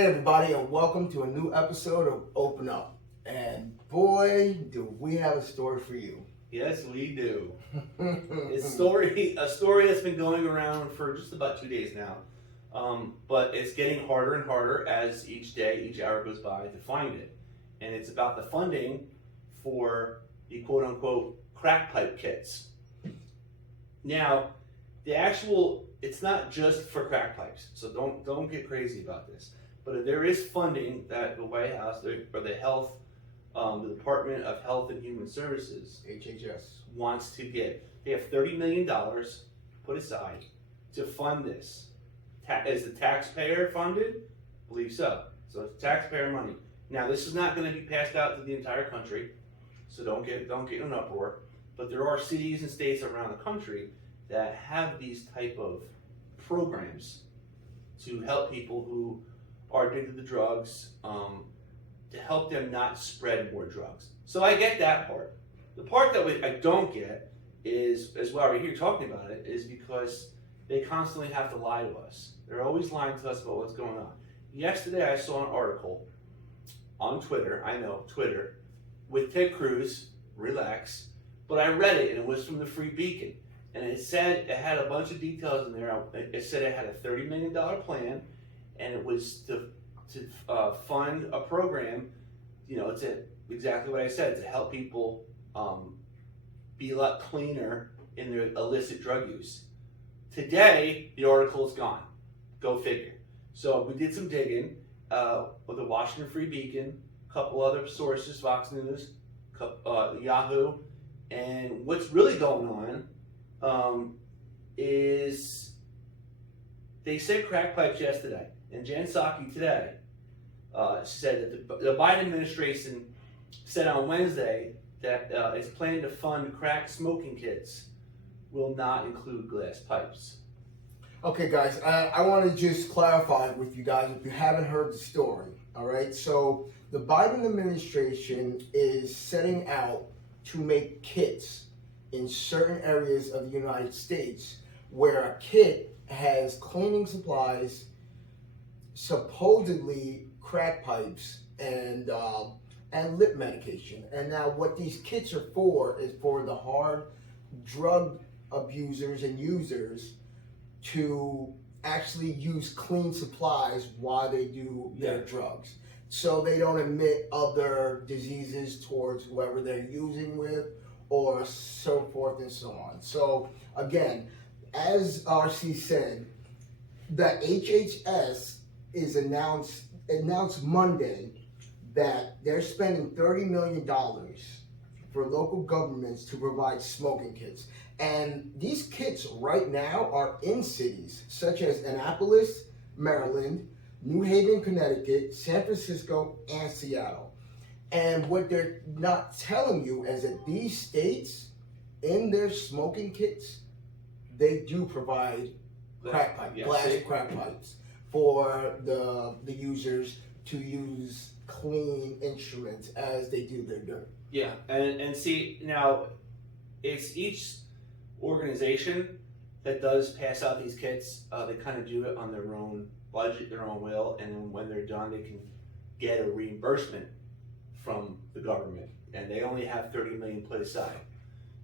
Hey everybody, and welcome to a new episode of Open Up. And boy, do we have a story for you. Yes, we do. It's a story that's been going around for just about 2 days now. But it's getting harder and harder as each hour goes by to find it. And it's about the funding for the quote unquote crack pipe kits. Now, it's not just for crack pipes, so don't get crazy about this. But there is funding that the White House or the Department of Health and Human Services HHS wants to give. They have $30 million put aside to fund this. Is the taxpayer funded? I believe so. So it's taxpayer money. Now this is not going to be passed out to the entire country, so don't get in an uproar. But there are cities and states around the country that have these type of programs to help people who are addicted to drugs, to help them not spread more drugs. So I get that part. The part that I don't get is why we're here talking about it, is because they constantly have to lie to us. They're always lying to us about what's going on. Yesterday I saw an article on Twitter, Twitter, with Ted Cruz, relax, but I read it and it was from the Free Beacon. And it had a bunch of details in there. It said it had a $30 million plan, and it was to fund a program, it's exactly what I said, to help people be a lot cleaner in their illicit drug use. Today, the article is gone. Go figure. So we did some digging with the Washington Free Beacon, a couple other sources, Fox News, Yahoo, and what's really going on is they said crack pipes yesterday, and Jen Psaki today said that the Biden administration said on Wednesday that its plan to fund crack smoking kits will not include glass pipes. Okay, guys, I want to just clarify with you guys if you haven't heard the story. All right, so the Biden administration is setting out to make kits in certain areas of the United States where a kit has cleaning supplies, supposedly crack pipes, and lip medication. And now what these kits are for is for the hard drug abusers and users to actually use clean supplies while they do their drugs, so they don't admit other diseases towards whoever they're using with, or so forth and so on. So again, as RC said, the HHS is announced Monday that they're spending $30 million for local governments to provide smoking kits. And these kits right now are in cities such as Annapolis, Maryland, New Haven, Connecticut, San Francisco, and Seattle. And what they're not telling you is that these states, in their smoking kits, they do provide crack pipes, glass crack pipes, for the users to use clean instruments as they do their dirt. Yeah, and see, now, it's each organization that does pass out these kits. They kind of do it on their own budget, their own will, and then when they're done, they can get a reimbursement from the government, and they only have $30 million put aside.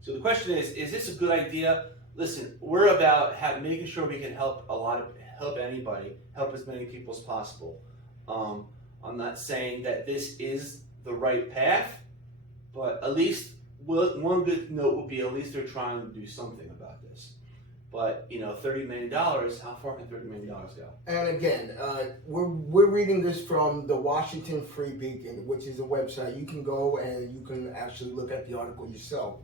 So the question is this a good idea? Listen, we're about making sure we can help anybody, help as many people as possible. I'm not saying that this is the right path, but at least one good note would be at least they're trying to do something about this. But $30 million, how far can $30 million go? And again, we're reading this from the Washington Free Beacon, which is a website. You can go and you can actually look at the article yourself.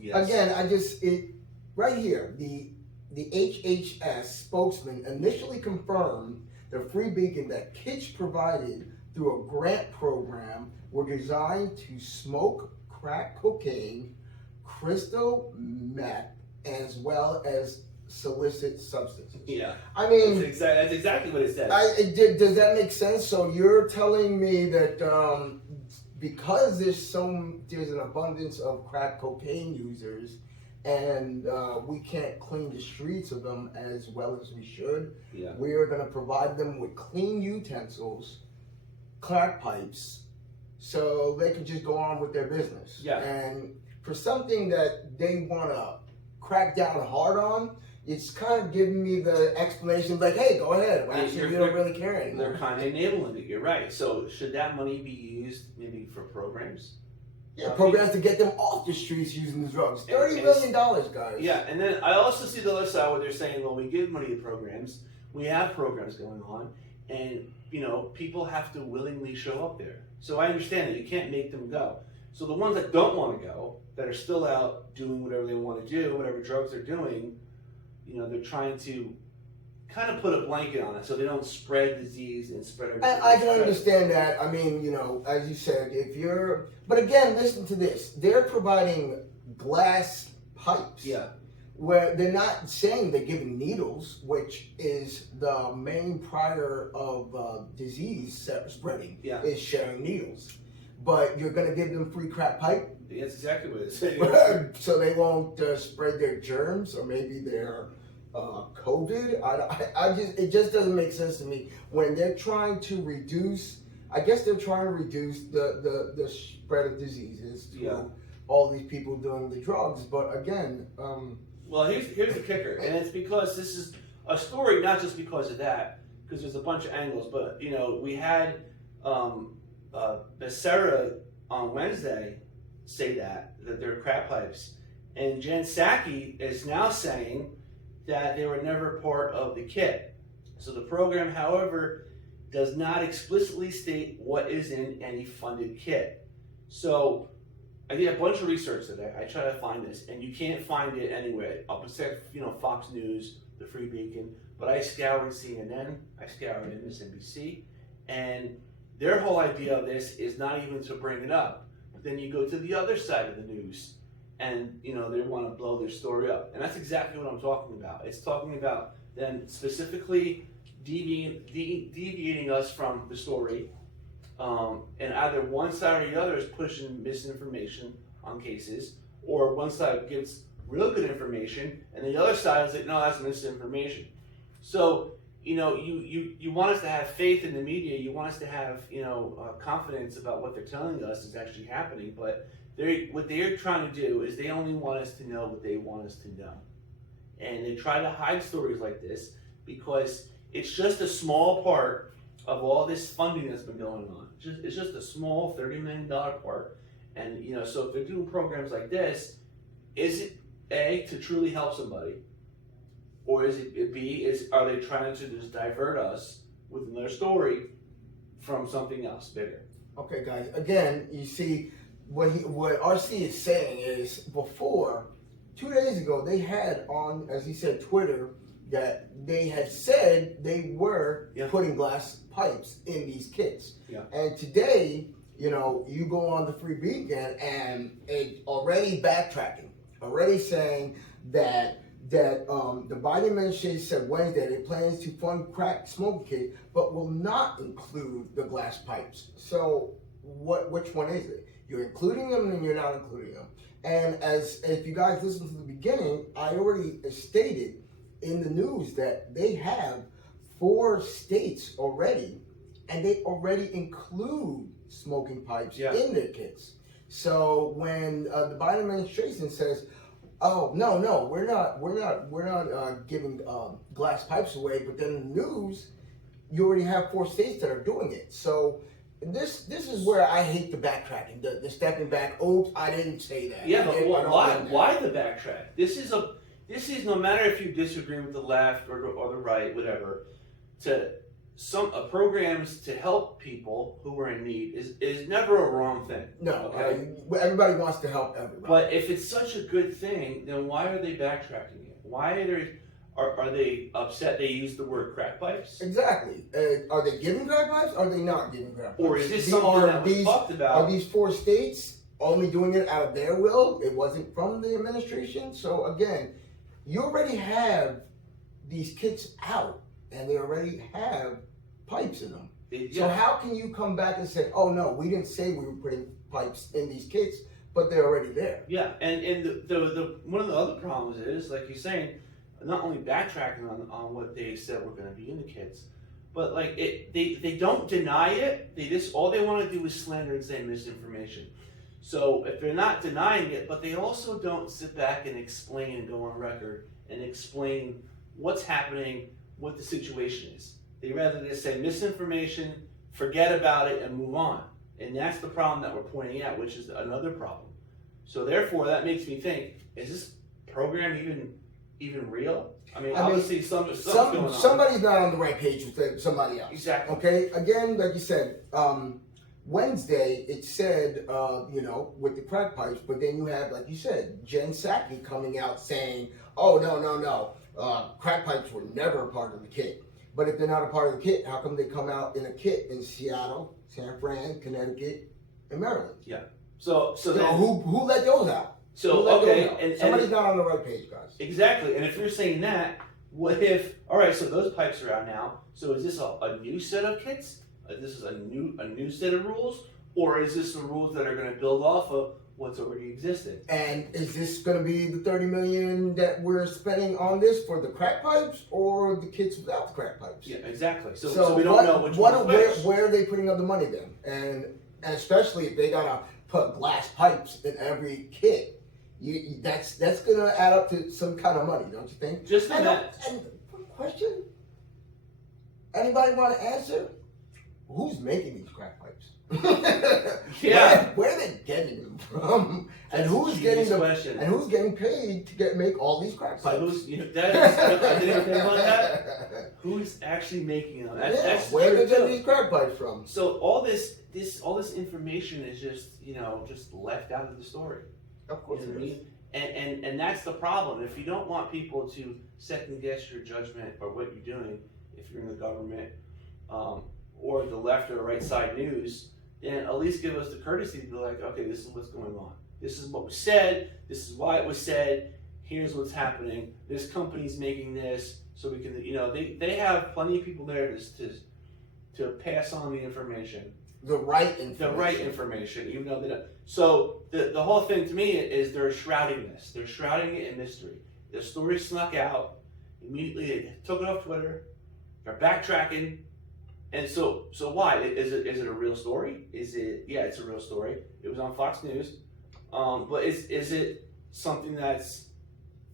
Yes. Again, right here, the HHS spokesman initially confirmed the Free Beacon that kits provided through a grant program were designed to smoke crack cocaine, crystal meth, as well as illicit substances. Yeah. I mean, that's exactly what it says. Does that make sense? So you're telling me that because there's an abundance of crack cocaine users, and we can't clean the streets of them as well as we should. Yeah. We are going to provide them with clean utensils, crack pipes, so they can just go on with their business. Yeah. And for something that they want to crack down hard on, it's kind of giving me the explanation like, hey, go ahead. Actually, we don't really care anymore. They're kind of enabling it. You're right. So should that money be used maybe for programs? Yeah, programs to get them off the streets using the drugs. $30 million, guys. Yeah, and then I also see the other side where they're saying, well, we give money to programs. We have programs going on, and people have to willingly show up there. So I understand that you can't make them go. So the ones that don't want to go, that are still out doing whatever they want to do, whatever drugs they're doing, they're trying to kind of put a blanket on it so they don't spread disease and spread everything. I can understand that. I mean, as you said, but again, listen to this. They're providing glass pipes. Yeah. Where they're not saying they're giving needles, which is the main prior of disease spreading, is sharing needles. But you're going to give them free crack pipe? That's exactly what it's saying. So they won't spread their germs or maybe their COVID. It just doesn't make sense to me when they're trying to reduce. I guess they're trying to reduce the spread of diseases to all these people doing the drugs. But again, well, here's the kicker, and it's because this is a story, not just because of that, because there's a bunch of angles. But we had Becerra on Wednesday say that they're crap pipes, and Jen Psaki is now saying that they were never part of the kit. So the program, however, does not explicitly state what is in any funded kit. So I did a bunch of research today. I tried to find this, and you can't find it anywhere, except Fox News, the Free Beacon. But I scoured CNN, I scoured MSNBC, and their whole idea of this is not even to bring it up. But then you go to the other side of the news, and they want to blow their story up, and that's exactly what I'm talking about. It's talking about them specifically deviating us from the story, and either one side or the other is pushing misinformation on cases, or one side gives real good information, and the other side is like, no, that's misinformation. So you want us to have faith in the media. You want us to have confidence about what they're telling us is actually happening, but what they're trying to do is they only want us to know what they want us to know. And they try to hide stories like this because it's just a small part of all this funding that's been going on. It's just a small $30 million part. And so if they're doing programs like this, is it A, to truly help somebody? Or is it B, are they trying to just divert us with another story from something else bigger? Okay, guys, again, you see, what RC is saying is before, 2 days ago, they had on, as he said, Twitter, that they had said they were putting glass pipes in these kits. Yeah. And today, you go on the Free Beacon and it already backtracking, already saying that the Biden administration said Wednesday it plans to fund crack smoking kits, but will not include the glass pipes. So which one is it? You're including them and you're not including them. And if you guys listen to the beginning, I already stated in the news that they have 4 states already, and they already include smoking pipes in their kits. So when the Biden administration says, "Oh no, we're not giving glass pipes away," but then in the news, you already have 4 states that are doing it. So this is where I hate the backtracking, the stepping back. Oops, I didn't say that. Yeah, but why the backtrack? This is no matter if you disagree with the left or the right, whatever. Programs to help people who are in need is never a wrong thing. No, okay? Everybody wants to help everybody. But if it's such a good thing, then why are they backtracking it? Why are they upset they used the word crack pipes? Exactly. Are they giving crack pipes? Or are they not giving crack pipes? Or is this something that was talked about? Are these 4 states only doing it out of their will? It wasn't from the administration. So again, you already have these kits out, and they already have pipes in them. So how can you come back and say, "Oh no, we didn't say we were putting pipes in these kits"? but they're already there. Yeah, and the one of the other problems is, like you're saying, not only backtracking on what they said were going to be in the kits, but like they don't deny it. They just, all they want to do is slander and say misinformation. So if they're not denying it, but they also don't sit back and explain and go on record and explain what's happening, what the situation is. They rather just say misinformation, forget about it, and move on. And that's the problem that we're pointing out, which is another problem. So therefore, that makes me think: is this program even real? I mean, obviously, something's going on. Somebody's not on the right page with somebody else. Exactly. Okay. Again, like you said, Wednesday it said, with the crack pipes, but then you have, like you said, Jen Psaki coming out saying, "Oh no, crack pipes were never a part of the kit." But if they're not a part of the kit, how come they come out in a kit in Seattle, San Fran, Connecticut, and Maryland? Yeah. So then, who let those out? So okay, somebody's not on the right page, guys. Exactly. And if you're saying that, what if? All right, so those pipes are out now. So is this a new set of kits? This is a new set of rules, or is this the rules that are going to build off of what's already existing? And is this going to be the $30 million that we're spending on this for the crack pipes, or the kits without the crack pipes? Yeah, exactly. So we don't know which one's which. Where are they putting up the money then? And especially if they gotta put glass pipes in every kit, that's gonna add up to some kind of money, don't you think? Just in that. And one question: anybody want to answer? Who's making these crack pipes? Yeah. Where are they getting them from? And who's getting them? Question. And who's getting paid to make all these crack pipes? So who's, I didn't even think about that. Who's actually making them? That's where are they getting these crack pipes from? So all this information is just left out of the story. Of course, you know what I mean? And that's the problem. If you don't want people to second guess your judgment or what you're doing, if you're in the government, or the left or right side news, then at least give us the courtesy to be like, okay, this is what's going on. This is what was said. This is why it was said. Here's what's happening. This company's making this, so we can, they have plenty of people there to pass on the information. The right information, even though they don't. So the whole thing to me is they're shrouding this. They're shrouding it in mystery. The story snuck out. Immediately they took it off Twitter. They're backtracking. And so why? Is it a real story? Yeah, it's a real story. It was on Fox News. But is it something that's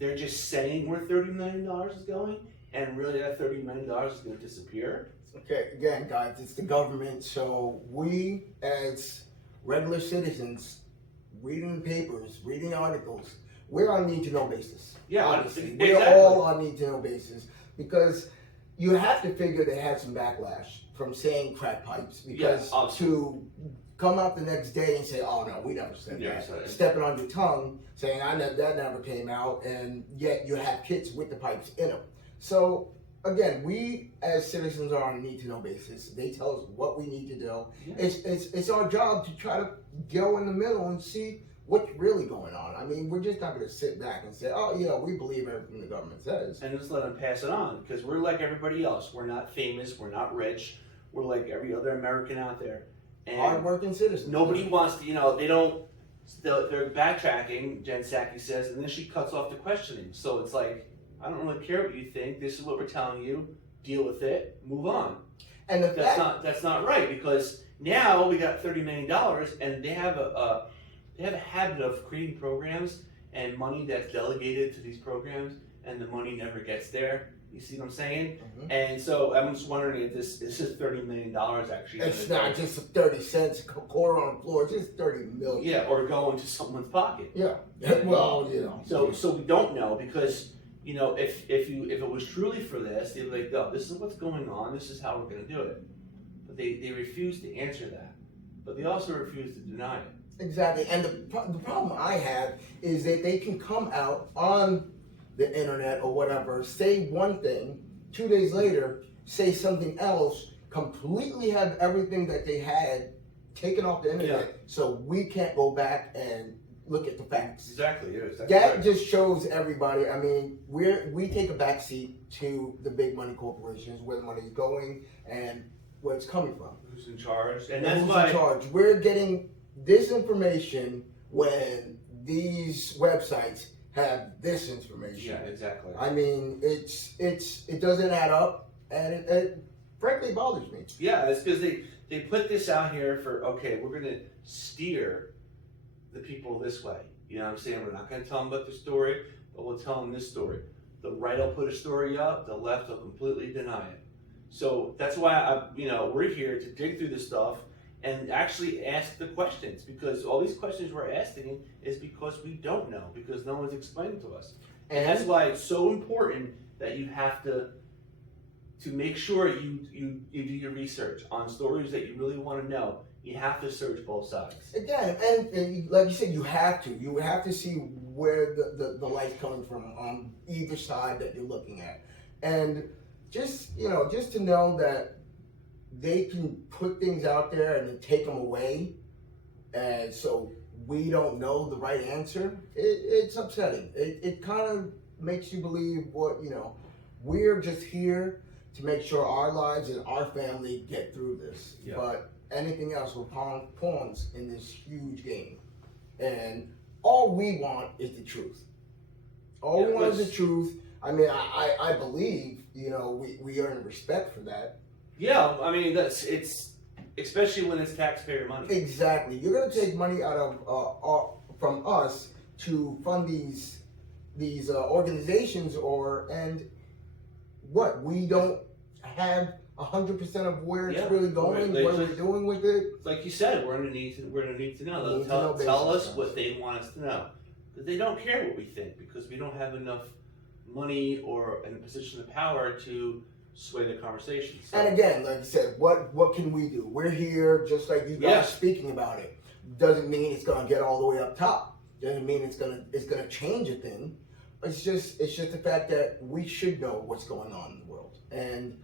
they're just saying where $30 million is going, and really that $30 million is going to disappear? Okay, again, guys, it's the government. So we, as regular citizens, reading the papers, reading articles, we're on need-to-know basis. Yeah, honestly. exactly. We're all on need-to-know basis because you have to figure they had some backlash from saying crack pipes because to come out the next day and say, "Oh no, we never said that," stepping on your tongue, saying that never came out, and yet you have kits with the pipes in them. So again, we as citizens are on a need-to-know basis. They tell us what we need to do. Yeah. It's our job to try to go in the middle and see what's really going on. I mean, we're just not going to sit back and say, "Oh, we believe everything the government says," and just let them pass it on because we're like everybody else. We're not famous. We're not rich. We're like every other American out there. And hard-working citizens. Nobody wants to, they don't. They're backtracking. Jen Psaki says, and then she cuts off the questioning. So it's like, I don't really care what you think. This is what we're telling you. Deal with it. Move on. And that's not right because now we got $30 million, and they have a habit of creating programs and money that's delegated to these programs, and the money never gets there. You see what I'm saying? Mm-hmm. And so I'm just wondering if this is $30 million actually. It's not just 30 cents, quarter on the floor. It's just 30 million. Yeah, or go into someone's pocket. Yeah. Well, So we don't know because if it was truly for this, they'd be like, "No, this is what's going on. This is how we're going to do it." But they refuse to answer that. But they also refuse to deny it. Exactly. And the problem I have is that they can come out on the internet or whatever, say one thing, 2 days later, say something else, completely have everything that they had taken off the internet, so we can't go back and look at the facts. Exactly. That just shows everybody. I mean, we take a backseat to the big money corporations, where the money is going and where it's coming from. Who's in charge? And that's who's in charge. We're getting this information when these websites have this information. Yeah, exactly. I mean, it doesn't add up, and it frankly bothers me. Yeah, it's because they put this out here for, okay, we're going to steer the people this way. You know what I'm saying? We're not going to tell them about the story, but we'll tell them this story. The right will put a story up, the left will completely deny it. So that's why we're here to dig through this stuff and actually ask the questions, because all these questions we're asking is because we don't know, because no one's explained to us. And that's why it's so important that you have to make sure you do your research on stories that you really want to know. You have to search both sides. Again, and like you said, you have to see where the light's coming from on either side that you're looking at. And just to know that they can put things out there and then take them away, and so we don't know the right answer, it's upsetting. It kind of makes you believe we're just here to make sure our lives and our family get through this. Yeah. But anything else, we're pawns in this huge game. And all we want is the truth. All we want is the truth. I mean, I believe, we earn respect for that. Yeah, I mean, it's especially when it's taxpayer money. Exactly. You're going to take money out of from us to fund these organizations, and what we don't have 100% of where it's really going, what we're doing with it. Like you said, we're gonna need to know. Tell us what they want us to know, because they don't care what we think, because we don't have enough money or in a position of power to sway the conversation. So. And again, like you said, what can we do? We're here, just like you guys speaking about it. Doesn't mean it's gonna get all the way up top. Doesn't mean it's gonna change a thing. It's just the fact that we should know what's going on in the world. And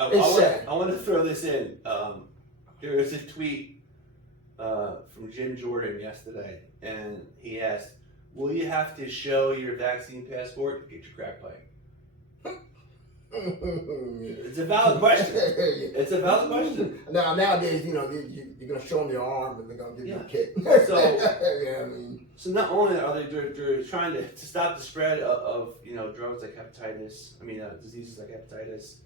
it's sad. I want to throw this in. There was a tweet from Jim Jordan yesterday, and he asked, "Will you have to show your vaccine passport to get your crack pipe?" It's a valid question. It's a valid question. Now nowadays, you're gonna show them your arm and they're gonna give you a kick. So not only are they're trying to stop the spread of drugs like hepatitis, diseases like hepatitis,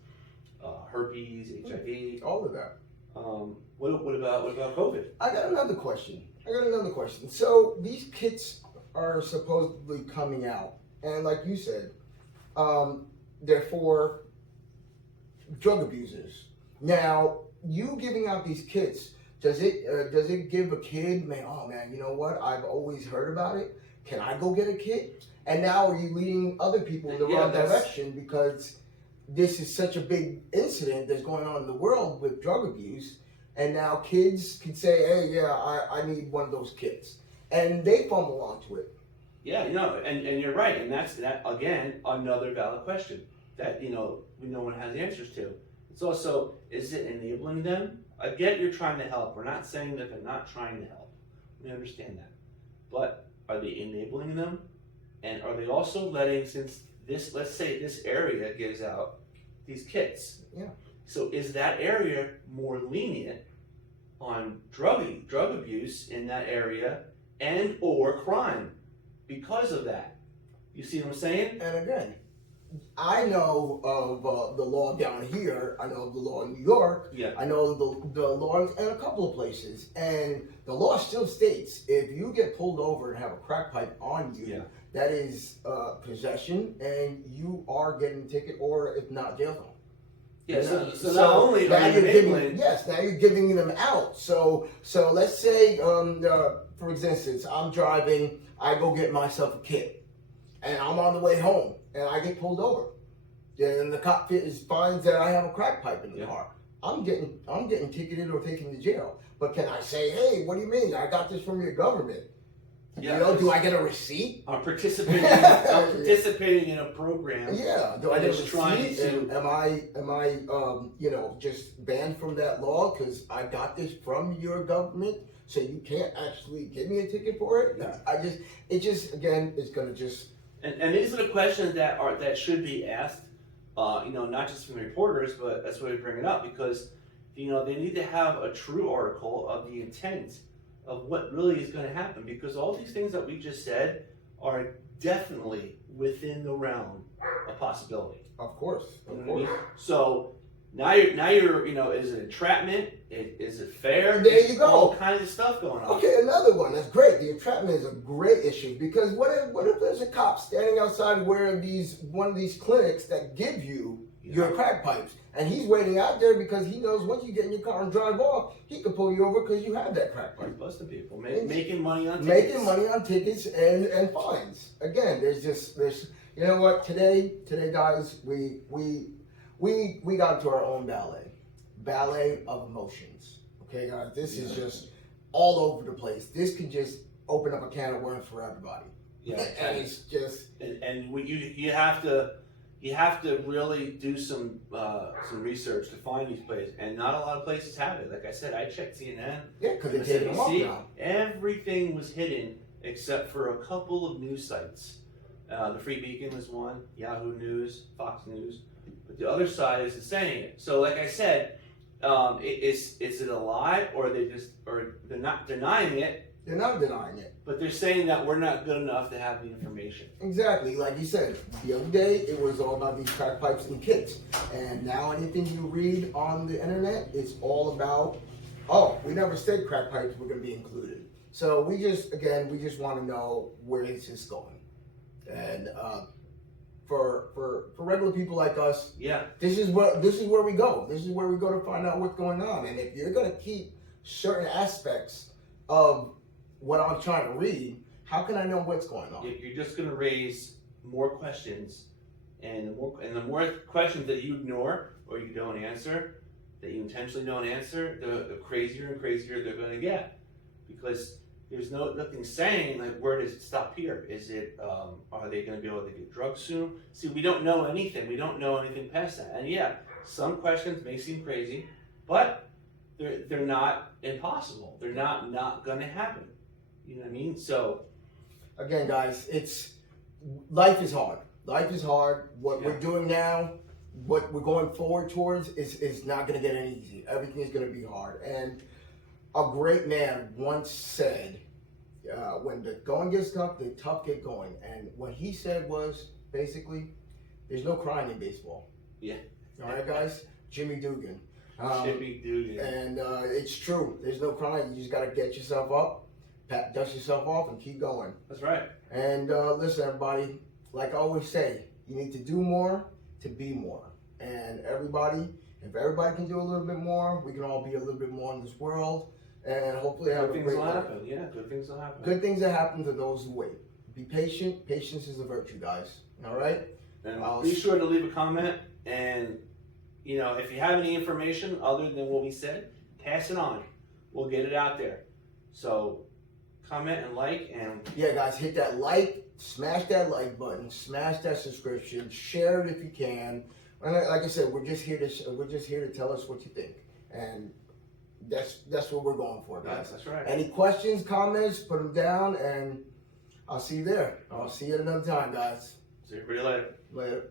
herpes, HIV, all of that. What about COVID? I got another question. So these kits are supposedly coming out, and like you said, they're for drug abusers. Now, you giving out these kits, does it give a kid, oh man, you know what? I've always heard about it. Can I go get a kit? And now are you leading other people in the wrong direction, because this is such a big incident that's going on in the world with drug abuse, and now kids can say, hey, I need one of those kits, and they fumble onto it. Yeah, and you're right, and that's again another valid question that no one has answers to. It's also, is it enabling them? I get you're trying to help. We're not saying that they're not trying to help. We understand that, but are they enabling them? And are they also letting, let's say this area gives out these kits? Yeah. So is that area more lenient on drug abuse in that area and or crime because of that? You see what I'm saying? And again, I know of the law down here. I know of the law in New York. Yeah. I know the law in a couple of places. And the law still states if you get pulled over and have a crack pipe on you, that is possession, and you are getting a ticket, or if not, jail time. Yeah, so not only are you enabling... now you're giving them out. So let's say, for instance, I'm driving, I go get myself a kit, and I'm on the way home, and I get pulled over. And the cop finds that I have a crack pipe in the car. I'm getting ticketed or taken to jail. But can I say, hey, what do you mean? I got this from your government. Yeah, do I get a receipt? I'm participating in a program. Yeah. Do I get a receipt? Am I just banned from that law because I got this from your government, so you can't actually give me a ticket for it? Again, it's gonna just. And these are the questions that should be asked. Not just from reporters, but that's why we bring it up, because they need to have a true article of the intent of what really is going to happen, because all these things that we just said are definitely within the realm of possibility. Of course, You of know what I course. mean? So now you're is it entrapment? Is it fair? There you go. All kinds of stuff going on. Okay, another one. That's great. The entrapment is a great issue because what if there's a cop standing outside one of these clinics that give you your crack pipes, and he's waiting out there because he knows once you get in your car and drive off, he can pull you over because you have that crack pipe. Busting people, making money on tickets. Making money on tickets and fines. Again, there's you know what? Today, guys, we got into our own ballet of emotions. Okay, guys, this is just all over the place. This could just open up a can of worms for everybody. Yeah, and it's just you have to really do some research to find these places, and not a lot of places have it. Like I said, I checked CNN. Yeah, because they're taking them off now. Everything was hidden except for a couple of news sites. The Free Beacon was one, Yahoo News, Fox News, but the other side isn't saying it. So, like I said, is it a lie, or they're not denying it? They're not denying it. But they're saying that we're not good enough to have the information. Exactly. Like you said, the other day, it was all about these crack pipes and kits. And now anything you read on the internet, it's all about, oh, we never said crack pipes were going to be included. So we just want to know where is this going. And for regular people like us, yeah, this is where we go. This is where we go to find out what's going on. And if you're going to keep certain aspects of what I'm trying to read, how can I know what's going on? You're just going to raise more questions, and the more questions that you ignore or you don't answer, that you intentionally don't answer, the crazier and crazier they're going to get, because there's nothing saying like where does it stop here? Is it are they going to be able to get drugs soon? See, we don't know anything. We don't know anything past that. And yeah, some questions may seem crazy, but they're not impossible. They're not going to happen. You know what I mean? So, again, guys, life is hard. Life is hard. What we're doing now, what we're going forward towards is not going to get any easy. Everything is going to be hard. And a great man once said, when the going gets tough, the tough get going. And what he said was, basically, there's no crying in baseball. Yeah. All right, guys? Jimmy Dugan. Jimmy Dugan. And it's true. There's no crying. You just got to get yourself up, dust yourself off, and keep going. That's right. And listen, everybody, like I always say, you need to do more to be more. And if everybody can do a little bit more, we can all be a little bit more in this world. And hopefully have a great life. Yeah, good things will happen. Good things that happen to those who wait. Be patient. Patience is a virtue, guys. All right? And be sure to leave a comment. And, if you have any information other than what we said, pass it on. We'll get it out there. So, comment and like, and yeah, guys, hit that like, smash that like button, smash that subscription, share it if you can. And like I said, we're just here to tell us what you think, and that's what we're going for, guys. That's right. Any questions, comments, put them down, and I'll see you there. I'll see you at another time, guys. See you pretty later. Later.